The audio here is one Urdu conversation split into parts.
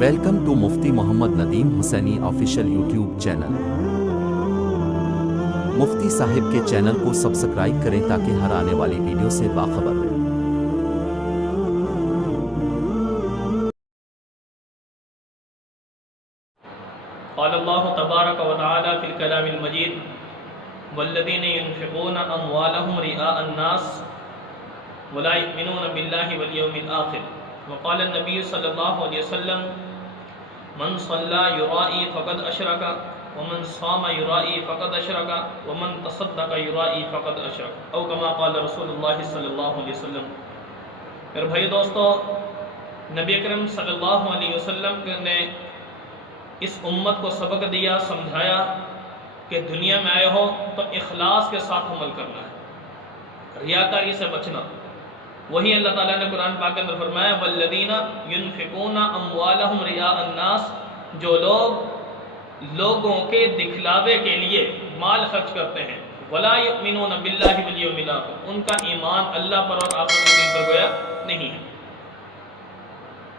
Welcome to Mufti Muhammad Nadeem Hussaini official YouTube channel. Mufti صاحب کے چینل کو سبسکرائب کریں تاکہ ہر آنے والی ویڈیو سے باخبر رہیں۔ قال اللہ تبارک و تعالی فی الکلام المجید والذین ينفقون اموالهم رئاء الناس ولا یؤمنون باللہ والیوم الآخر وقال النبی صلی اللہ علیہ وسلم من صلی یرائی فقد اشرک ومن صام یرائی فقد اشرک ومن تصدق یرائی فقد اشرک او کما قال رسول اللہ صلی اللہ علیہ وسلم۔ میرے بھائی دوستو، نبی اکرم صلی اللہ علیہ وسلم نے اس امت کو سبق دیا، سمجھایا کہ دنیا میں آئے ہو تو اخلاص کے ساتھ عمل کرنا ہے، ریاکاری سے بچنا۔ وہی اللہ تعالیٰ نے قرآن پاک کے اندر فرمایا والذین ينفقون اموالهم رئاء الناس، جو لوگ لوگوں کے دکھلاوے کے لیے مال خرچ کرتے ہیں، ولا یؤمنون باللہ والیوم الآخر، ان کا ایمان اللہ پر اور آخرت کے دن پر گویا نہیں ہے۔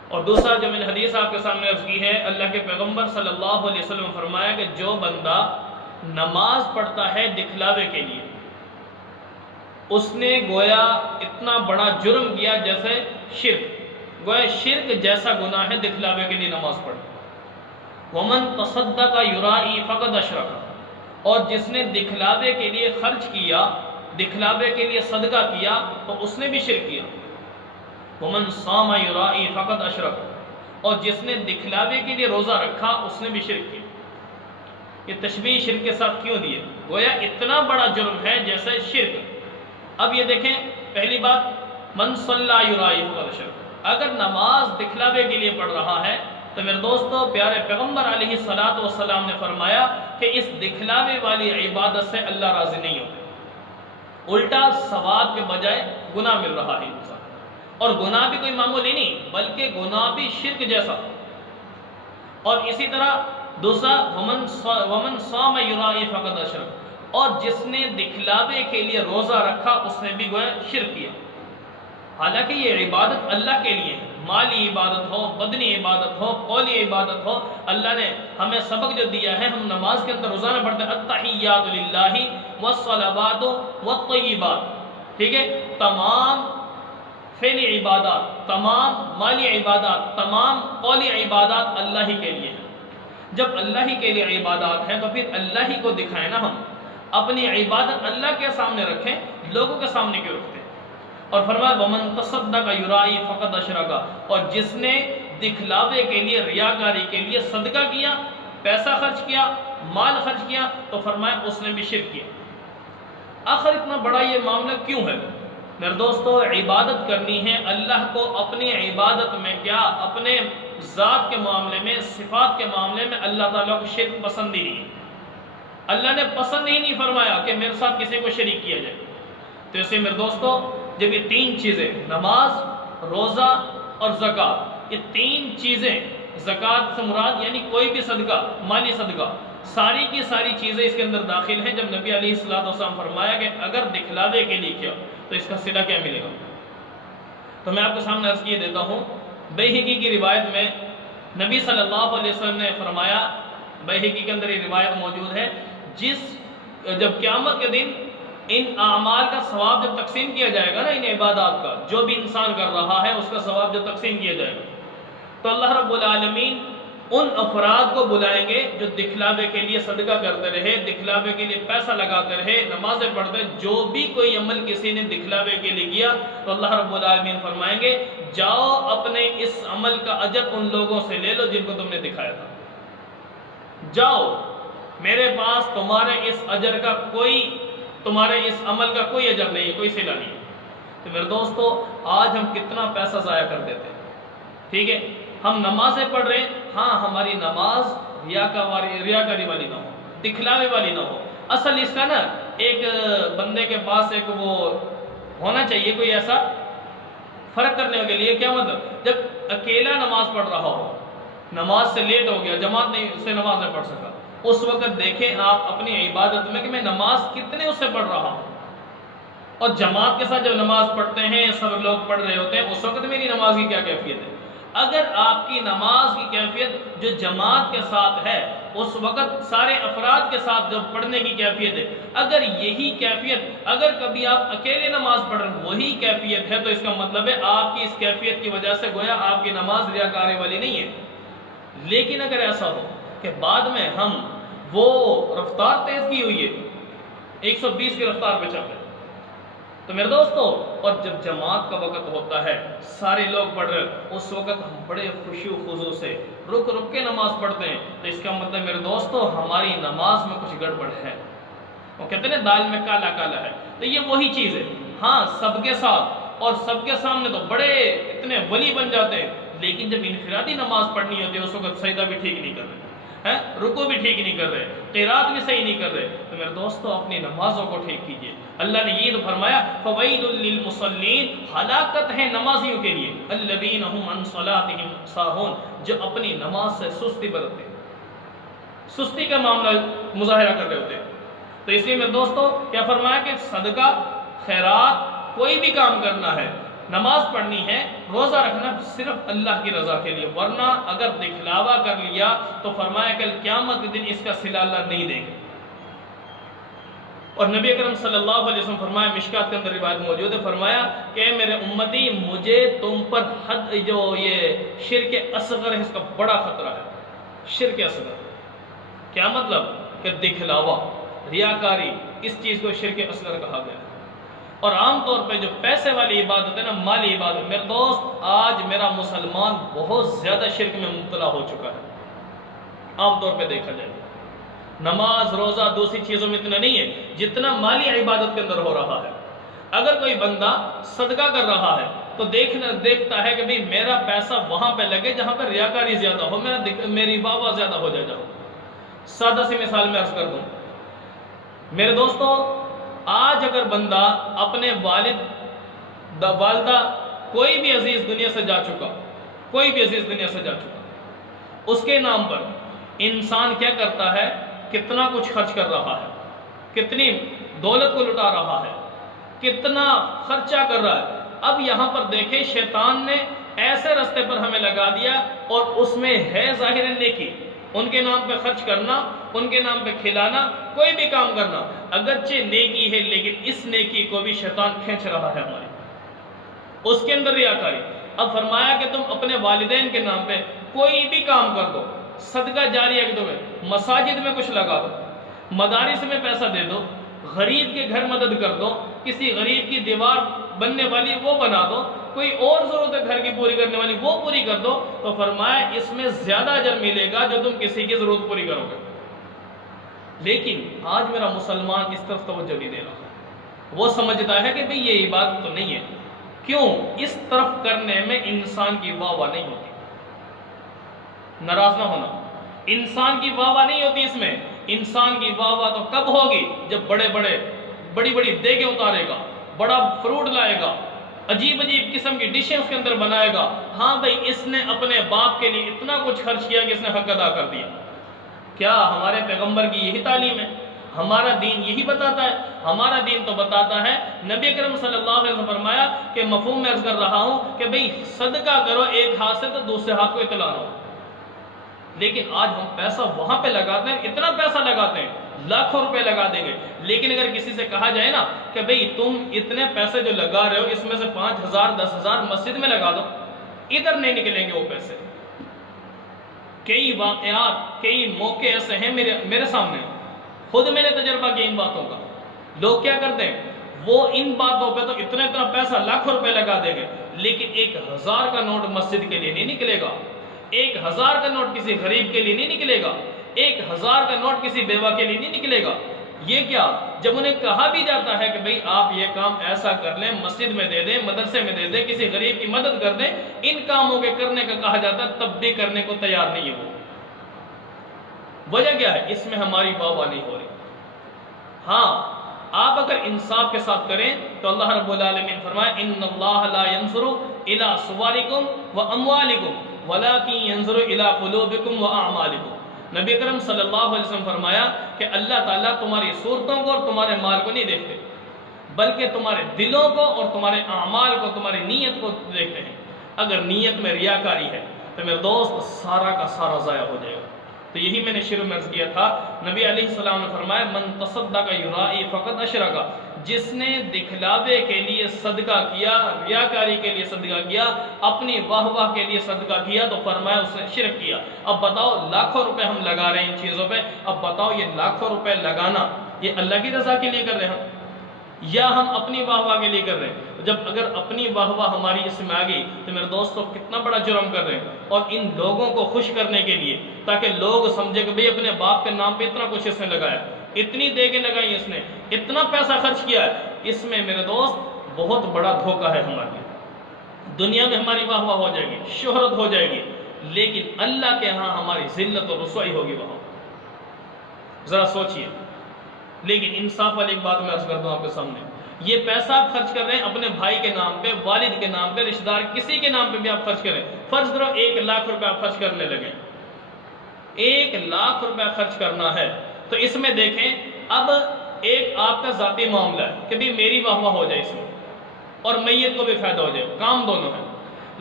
اور دوسرا جو میں نے حدیث آپ کے سامنے عرض کی ہے، اللہ کے پیغمبر صلی اللہ علیہ وسلم فرمایا کہ جو بندہ نماز پڑھتا ہے دکھلاوے کے لیے، اس نے گویا اتنا بڑا جرم کیا جیسے شرک، گویا شرک جیسا گناہ ہے دکھلاوے کے لیے نماز پڑھنا۔ ومن تصدق یرائی فقد اشرک، اور جس نے دکھلاوے کے لیے خرچ کیا، دکھلاوے کے لیے صدقہ کیا، تو اس نے بھی شرک کیا۔ ومن صام یرائی فقد اشرک، اور جس نے دکھلاوے کے لیے روزہ رکھا اس نے بھی شرک کیا۔ یہ تشبیہ شرک کے ساتھ کیوں دیے؟ گویا اتنا بڑا جرم ہے جیسے شرک۔ اب یہ دیکھیں، پہلی بات من صلی یرائی فقد اشرک، اگر نماز دکھلاوے کے لیے پڑھ رہا ہے تو میرے دوستو، پیارے پیغمبر علیہ الصلوۃ والسلام نے فرمایا کہ اس دکھلاوے والی عبادت سے اللہ راضی نہیں ہوتے، الٹا ثواب کے بجائے گناہ مل رہا ہے انسان، اور گناہ بھی کوئی معمولی نہیں بلکہ گناہ بھی شرک جیسا۔ اور اسی طرح دوسرا ومن صام یرائی فقد اشرک، اور جس نے دکھلاوے کے لیے روزہ رکھا اس نے بھی گویا شرک کیا۔ حالانکہ یہ عبادت اللہ کے لیے ہے، مالی عبادت ہو، بدنی عبادت ہو، قولی عبادت ہو، اللہ نے ہمیں سبق جو دیا ہے، ہم نماز کے اندر روزانہ پڑھتے ہیں التحیات للہ والصلوات والطیبات، ٹھیک ہے، تمام فعلی عبادات، تمام مالی عبادات، تمام قولی عبادات اللہ ہی کے لیے ہیں۔ جب اللہ ہی کے لیے عبادات ہیں تو پھر اللہ ہی کو دکھائیں نا، ہم اپنی عبادت اللہ کے سامنے رکھیں، لوگوں کے سامنے کیوں رکھتے ہیں؟ اور فرمایا ومن تصدق یرائی فقد اشرک، اور جس نے دکھلاوے کے لیے، ریاکاری کے لیے صدقہ کیا، پیسہ خرچ کیا، مال خرچ کیا، تو فرمایا اس نے بھی شرک کیا۔ آخر اتنا بڑا یہ معاملہ کیوں ہے؟ میرے دوستو، عبادت کرنی ہے اللہ کو، اپنی عبادت میں کیا، اپنے ذات کے معاملے میں، صفات کے معاملے میں اللہ تعالیٰ کو شرک پسند ہی نہیں ہے۔ اللہ نے پسند ہی نہیں فرمایا کہ میرے ساتھ کسی کو شریک کیا جائے۔ تو اسے میرے دوستو، جب یہ تین چیزیں، نماز، روزہ اور زکوٰۃ، یہ تین چیزیں، زکوٰۃ سے مراد یعنی کوئی بھی صدقہ، مالی صدقہ، ساری کی ساری چیزیں اس کے اندر داخل ہیں۔ جب نبی علیہ الصلوۃ والسلام فرمایا کہ اگر دکھلاوے کے لیے کیا تو اس کا صلہ کیا ملے گا؟ تو میں آپ کے سامنے عرض کیے دیتا ہوں، بیہقی کی روایت میں نبی صلی اللہ علیہ وسلم نے فرمایا، بیہقی کے اندر یہ روایت موجود ہے، جب قیامت کے دن ان اعمال کا ثواب جب تقسیم کیا جائے گا نا، ان عبادات کا جو بھی انسان کر رہا ہے اس کا ثواب جب تقسیم کیا جائے گا، تو اللہ رب العالمین ان افراد کو بلائیں گے جو دکھلاوے کے لیے صدقہ کرتے رہے، دکھلاوے کے لیے پیسہ لگاتے رہے، نمازیں پڑھتے، جو بھی کوئی عمل کسی نے دکھلاوے کے لیے کیا، تو اللہ رب العالمین فرمائیں گے جاؤ اپنے اس عمل کا اجر ان لوگوں سے لے لو جن کو تم نے دکھایا تھا، جاؤ میرے پاس تمہارے اس اجر کا کوئی، تمہارے اس عمل کا کوئی اجر نہیں ہے، کوئی صلہ نہیں ہے۔ تو میرے دوستو، آج ہم کتنا پیسہ ضائع کر دیتے ہیں، ٹھیک ہے، ہم نمازیں پڑھ رہے ہیں، ہاں ہماری نماز ریاکاری والی نہ ہو، دکھلاوے والی نہ ہو۔ اصل اس کا نا، ایک بندے کے پاس ایک وہ ہونا چاہیے کوئی ایسا فرق کرنے کے لیے، کیا مطلب، جب اکیلا نماز پڑھ رہا ہو، نماز سے لیٹ ہو گیا، جماعت سے نماز نہیں پڑھ سکا، اس وقت دیکھیں آپ اپنی عبادت میں کہ میں نماز کتنے اس سے پڑھ رہا ہوں، اور جماعت کے ساتھ جب نماز پڑھتے ہیں، سب لوگ پڑھ رہے ہوتے ہیں، اس وقت میری نماز کی کیا کیفیت ہے۔ اگر آپ کی نماز کی کیفیت جو جماعت کے ساتھ ہے، اس وقت سارے افراد کے ساتھ جو پڑھنے کی کیفیت ہے، اگر یہی کیفیت اگر کبھی آپ اکیلے نماز پڑھ رہے ہیں وہی کیفیت ہے، تو اس کا مطلب ہے آپ کی اس کیفیت کی وجہ سے گویا آپ کی نماز ریاکاری والی نہیں ہے۔ لیکن اگر ایسا ہو کہ بعد میں ہم وہ رفتار تیز کی ہوئی ہے، 120 کی رفتار پہ چل رہے ہیں، تو میرے دوستو، اور جب جماعت کا وقت ہوتا ہے سارے لوگ پڑھ رہے ہیں، اس وقت ہم بڑے خوشی و خضوع سے رک رک کے نماز پڑھتے ہیں، تو اس کا مطلب میرے دوستو ہماری نماز میں کچھ گڑبڑ ہے۔ وہ کہتے ہیں دال میں کالا کالا ہے، تو یہ وہی چیز ہے۔ ہاں سب کے ساتھ اور سب کے سامنے تو بڑے اتنے ولی بن جاتے ہیں، لیکن جب انفرادی نماز پڑھنی ہوتی ہے اس وقت سجدہ بھی ٹھیک نہیں کر رہے، رکوع بھی ٹھیک نہیں کر رہے، قرات بھی صحیح نہیں کر رہے، تو میرے دوستو اپنی نمازوں کو ٹھیک کیجئے۔ اللہ نے یہ تو فرمایا فویل للمصلین، ہلاکت ہے نمازیوں کے لیے، الذین هم عن صلاتهم ساہون، جو اپنی نماز سے سستی برتتے ہیں، سستی کا معاملہ مظاہرہ کر رہے ہوتے ہیں۔ تو اس لیے میرے دوستو کیا فرمایا کہ صدقہ خیرات کوئی بھی کام کرنا ہے، نماز پڑھنی ہے، روزہ رکھنا صرف اللہ کی رضا کے لیے، ورنہ اگر دکھلاوا کر لیا تو فرمایا کل قیامت کے دن اس کا صلہ اللہ نہیں دے گا۔ اور نبی اکرم صلی اللہ علیہ وسلم فرمایا، مشکات کے اندر روایت موجود ہے، فرمایا کہ میرے امتی مجھے تم پر حد جو یہ شرک اصغر ہے اس کا بڑا خطرہ ہے۔ شرک اصغر کیا مطلب کہ دکھلاوا، ریاکاری، اس چیز کو شرک اصغر کہا گیا۔ اور عام طور پہ جو پیسے والی عبادت ہے نا، مالی عبادت، میرے دوست آج میرا مسلمان بہت زیادہ شرک میں مبتلا ہو چکا ہے، عام طور پہ دیکھا جائے۔ نماز روزہ دوسری چیزوں میں اتنا نہیں ہے جتنا مالی عبادت کے اندر ہو رہا ہے۔ اگر کوئی بندہ صدقہ کر رہا ہے تو دیکھتا ہے کہ بھئی میرا پیسہ وہاں پہ لگے جہاں پہ ریاکاری زیادہ ہو، میری واہ واہ زیادہ ہو جائے۔ سادہ سی مثال میں عرض کر دوں میرے دوستو، آج اگر بندہ اپنے والدہ کوئی بھی عزیز دنیا سے جا چکا، کوئی بھی عزیز دنیا سے جا چکا، اس کے نام پر انسان کیا کرتا ہے، کتنا کچھ خرچ کر رہا ہے، کتنی دولت کو لٹا رہا ہے، کتنا خرچہ کر رہا ہے۔ اب یہاں پر دیکھیں شیطان نے ایسے رستے پر ہمیں لگا دیا، اور اس میں ہے ظاہر نیکی، ان کے نام پہ خرچ کرنا، ان کے نام پہ کھلانا، کوئی بھی کام کرنا اگرچہ نیکی ہے، لیکن اس نیکی کو بھی شیطان کھینچ رہا ہے ہماری، اس کے اندر ریاکاری۔ اب فرمایا کہ تم اپنے والدین کے نام پہ کوئی بھی کام کر دو، صدقہ جاریہ کے دو، مساجد میں کچھ لگا دو، مدارس میں پیسہ دے دو، غریب کے گھر مدد کر دو، کسی غریب کی دیوار بننے والی وہ بنا دو، کوئی اور ضرورت ہے گھر کی پوری کرنے والی وہ پوری کر دو، تو فرمایا اس میں زیادہ اجر ملے گا جو تم کسی کی ضرورت پوری کرو گے۔ لیکن آج میرا مسلمان اس طرف توجہ نہیں دے رہا، وہ سمجھتا ہے کہ بھئی یہ عبادت تو نہیں ہے۔ کیوں؟ اس طرف کرنے میں انسان کی واہ واہ نہیں ہوتی۔ ناراض نہ ہونا، انسان کی واہ واہ نہیں ہوتی اس میں۔ انسان کی واہ واہ تو کب ہوگی جب بڑی بڑی دیگیں اتارے گا، بڑا فروٹ لائے گا، عجیب عجیب قسم کی ڈشیں اس کے اندر بنائے گا، ہاں بھئی اس نے اپنے باپ کے لیے اتنا کچھ خرچ کیا کہ اس نے حق ادا کر دیا۔ کیا ہمارے پیغمبر کی یہی تعلیم ہے؟ ہمارا دین یہی بتاتا ہے؟ ہمارا دین تو بتاتا ہے، نبی اکرم صلی اللہ علیہ وسلم فرمایا کہ مفہوم میں عرض کر رہا ہوں کہ بھئی صدقہ کرو ایک ہاتھ سے تو دوسرے ہاتھ کو اطلاع نہ ہو۔ لیکن آج ہم پیسہ وہاں پہ لگاتے ہیں، اتنا پیسہ لگاتے ہیں، لاکھوں روپے لگا دیں گے، لیکن اگر کسی سے کہا جائے نا کہ بھئی تم اتنے پیسے جو لگا رہے ہو اس میں سے 5,000 10,000 مسجد میں لگا دو، ادھر نہیں نکلیں گے وہ پیسے۔ کئی واقعات، کئی موقع ایسے ہیں میرے سامنے، خود میں نے تجربہ کیا ان باتوں کا۔ لوگ کیا کرتے ہیں، وہ ان باتوں پہ تو اتنا پیسہ لاکھوں روپے لگا دیں گے، لیکن 1,000 کا نوٹ مسجد کے لیے نہیں نکلے گا، 1,000 کا نوٹ کسی غریب کے لیے نہیں نکلے گا، 1,000 کا نوٹ کسی بیوہ کے لیے نہیں نکلے گا۔ یہ کیا؟ جب انہیں کہا بھی جاتا ہے کہ بھئی آپ یہ کام ایسا کر لیں، مسجد میں دے دیں، مدرسے میں دے دیں، کسی غریب کی مدد کر دیں، ان کاموں کے کرنے کا کہا جاتا ہے، تب بھی کرنے کو تیار نہیں ہو۔ وجہ کیا ہے؟ اس میں ہماری واہ واہ نہیں ہو رہی۔ ہاں آپ اگر انصاف کے ساتھ کریں تو اللہ رب العالمین فرمائے ان اللہ لا ينظر الى صورکم واموالکم ولکن ينظر الى قلوبکم واعمالکم۔ نبی اکرم صلی اللہ علیہ وسلم فرمایا کہ اللہ تعالیٰ تمہاری صورتوں کو اور تمہارے مال کو نہیں دیکھتے، بلکہ تمہارے دلوں کو اور تمہارے اعمال کو، تمہاری نیت کو دیکھتے ہیں۔ اگر نیت میں ریاکاری ہے تو میرے دوست سارا کا سارا ضائع ہو جائے گا۔ تو یہی میں نے شروع میں عرض کیا تھا، نبی علیہ السلام نے فرمایا من تصدق یرائی فقط اشرک، جس نے دکھلاوے کے لیے صدقہ کیا، ریاکاری کے لیے صدقہ کیا، اپنی واہ واہ کے لیے صدقہ کیا، تو فرمایا اس نے شرک کیا۔ اب بتاؤ لاکھوں روپے ہم لگا رہے ہیں ان چیزوں پہ، اب بتاؤ یہ لاکھوں روپے لگانا یہ اللہ کی رضا کے لیے کر رہے ہیں یا ہم اپنی واہ واہ کے لیے کر رہے ہیں؟ جب اگر اپنی واہ واہ ہماری اس میں آ گئی تو میرے دوستوں کتنا بڑا جرم کر رہے ہیں، اور ان لوگوں کو خوش کرنے کے لیے تاکہ لوگ سمجھے کہ بھئی اپنے باپ کے نام پہ اتنا کچھ اس نے لگایا، اتنی دے کے لگائی اس نے، اتنا پیسہ خرچ کیا ہے، اس میں میرے دوست بہت بڑا دھوکہ ہے ہمارے لیے۔ دنیا میں ہماری واہ واہ ہو جائے گی، شہرت ہو جائے گی، لیکن اللہ کے ہاں ہماری ذلت اور رسوائی ہوگی وہاں۔ ذرا سوچئے۔ لیکن انصاف والی ایک بات میں عرض کر دوں آپ کے سامنے، یہ پیسہ آپ خرچ کر رہے ہیں اپنے بھائی کے نام پہ، والد کے نام پہ، رشتہ دار کسی کے نام پہ بھی آپ خرچ کریں، فرض کرو 1 لاکھ روپے آپ خرچ کرنے لگے، 1 لاکھ روپے خرچ کرنا ہے، تو اس میں دیکھیں اب ایک آپ کا ذاتی معاملہ ہے کہ بھی میری واہ واہ ہو جائے اس میں اور میت کو بھی فائدہ ہو جائے، کام دونوں ہے،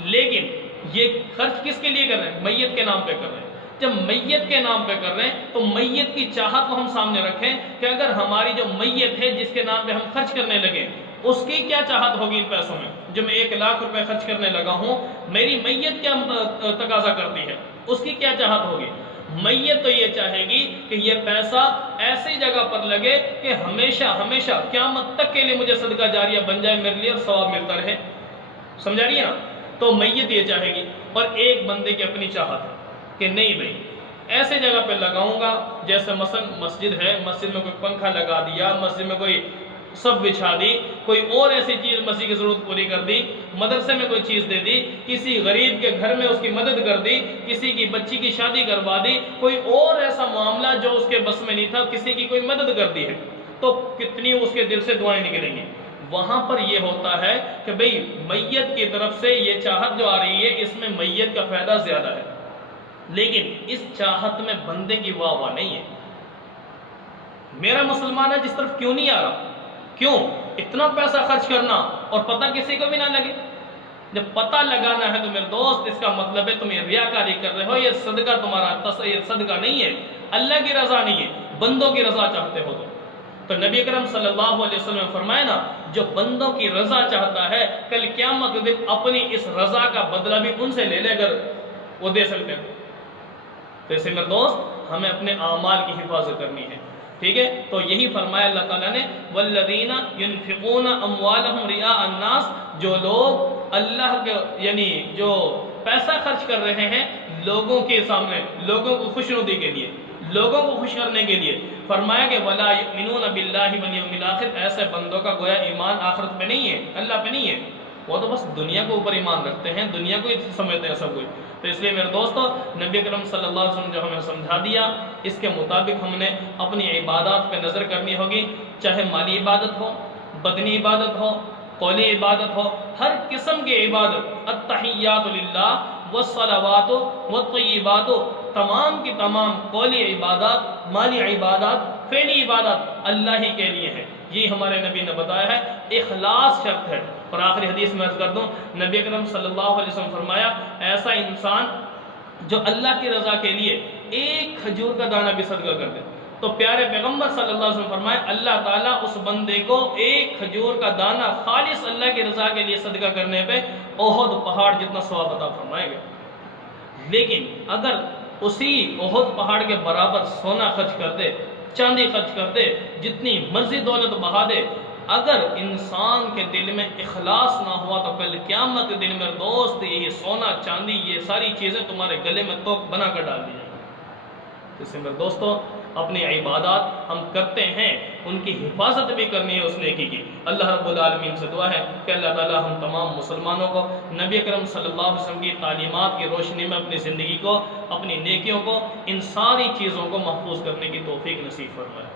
لیکن یہ خرچ کس کے لیے کر رہے ہیں؟ میت کے نام پہ کر رہے ہیں۔ جب میت کے نام پہ کر رہے ہیں تو میت کی چاہت کو ہم سامنے رکھیں کہ اگر ہماری جو میت ہے جس کے نام پہ ہم خرچ کرنے لگے اس کی کیا چاہت ہوگی ان پیسوں میں، جو میں 1 لاکھ روپے خرچ کرنے لگا ہوں، میری میت کیا تقاضا کرتی ہے، اس کی کیا چاہت ہوگی؟ میت تو یہ چاہے گی کہ یہ پیسہ ایسی جگہ پر لگے کہ ہمیشہ ہمیشہ قیامت تک کے لیے مجھے صدقہ جاریہ بن جائے میرے لیے اور ثواب ملتا رہے، سمجھا رہی ہے نا؟ تو میت یہ چاہے گی، اور ایک بندے کی اپنی چاہت ہے کہ نہیں بھائی ایسے جگہ پہ لگاؤں گا، جیسے مثلا مسجد ہے، مسجد میں کوئی پنکھا لگا دیا، مسجد میں کوئی سب بچھا دی، کوئی اور ایسی چیز مسجد کی ضرورت پوری کر دی، مدرسے میں کوئی چیز دے دی، کسی غریب کے گھر میں اس کی مدد کر دی، کسی کی بچی کی شادی کروا دی، کوئی اور ایسا معاملہ جو اس کے بس میں نہیں تھا، کسی کی کوئی مدد کر دی ہے، تو کتنی اس کے دل سے دعائیں نکلیں گی۔ وہاں پر یہ ہوتا ہے کہ بھئی میت کی طرف سے یہ چاہت جو آ رہی ہے اس میں میت کا فائدہ زیادہ ہے، لیکن اس چاہت میں بندے کی واہ واہ نہیں ہے۔ میرا مسلمان ہے جس طرف کیوں نہیں آ رہا؟ کیوں اتنا پیسہ خرچ کرنا اور پتہ کسی کو بھی نہ لگے؟ جب پتہ لگانا ہے تو میرے دوست اس کا مطلب ہے تم یہ ریاکاری کر رہے ہو، یہ صدقہ تمہارا یہ صدقہ نہیں ہے، اللہ کی رضا نہیں ہے، بندوں کی رضا چاہتے ہو تو نبی اکرم صلی اللہ علیہ وسلم نے فرمایا نا، جو بندوں کی رضا چاہتا ہے کل قیامت کے دن اپنی اس رضا کا بدلہ بھی ان سے لے لے کر وہ دے سکتے ہیں۔ تو اسے میرے دوست ہمیں اپنے اعمال کی حفاظت کرنی ہے، ٹھیک ہے؟ تو یہی فرمایا اللہ تعالیٰ نے والذین ينفقون اموالهم رئاء الناس، جو لوگ اللہ کے یعنی جو پیسہ خرچ کر رہے ہیں لوگوں کے سامنے، لوگوں کو خوشنودی کے لیے، لوگوں کو خوش کرنے کے لیے، فرمایا کہ ولا یؤمنون باللہ والیوم الاخر، ایسے بندوں کا گویا ایمان آخرت پہ نہیں ہے، اللہ پہ نہیں ہے، وہ تو بس دنیا کے اوپر ایمان رکھتے ہیں، دنیا کو ہی سمجھتے ہیں سب کچھ۔ تو اس لیے میرے دوستو نبی اکرم صلی اللہ علیہ وسلم جو ہمیں سمجھا دیا اس کے مطابق ہم نے اپنی عبادات پہ نظر کرنی ہوگی، چاہے مالی عبادت ہو، بدنی عبادت ہو، قولی عبادت ہو، ہر قسم کی عبادت، التحیات للہ والصلوات والطیبات، تمام کی تمام قولی عبادات، مالی عبادات، فعلی عبادات اللہ ہی کے لیے ہے، یہ ہمارے نبی نے بتایا ہے، اخلاص شرط ہے۔ اور آخری حدیث میں عرض کر دوں، نبی اکرم صلی اللہ علیہ وسلم فرمایا ایسا انسان جو اللہ کی رضا کے لیے 1 کھجور کا دانہ بھی صدقہ کر دے، تو پیارے پیغمبر صلی اللہ علیہ وسلم فرمایا اللہ تعالیٰ اس بندے کو 1 کھجور کا دانہ خالص اللہ کی رضا کے لیے صدقہ کرنے پہ احد پہاڑ جتنا ثواب عطا فرمائے گا۔ لیکن اگر اسی احد پہاڑ کے برابر سونا خرچ کر دے، چاندی خرچ کر دے، جتنی مرضی دولت بہا دے، اگر انسان کے دل میں اخلاص نہ ہوا تو کل قیامت کے دن میرے دوست یہ سونا چاندی یہ ساری چیزیں تمہارے گلے میں توق بنا کر ڈال دی جائیں گی۔ اس سے میرے دوستوں اپنی عبادات ہم کرتے ہیں ان کی حفاظت بھی کرنی ہے اس نیکی کی۔ اللہ رب العالمین سے دعا ہے کہ اللہ تعالی ہم تمام مسلمانوں کو نبی اکرم صلی اللہ علیہ وسلم کی تعلیمات کی روشنی میں اپنی زندگی کو، اپنی نیکیوں کو، ان ساری چیزوں کو محفوظ کرنے کی توفیق نصیب فرمائے۔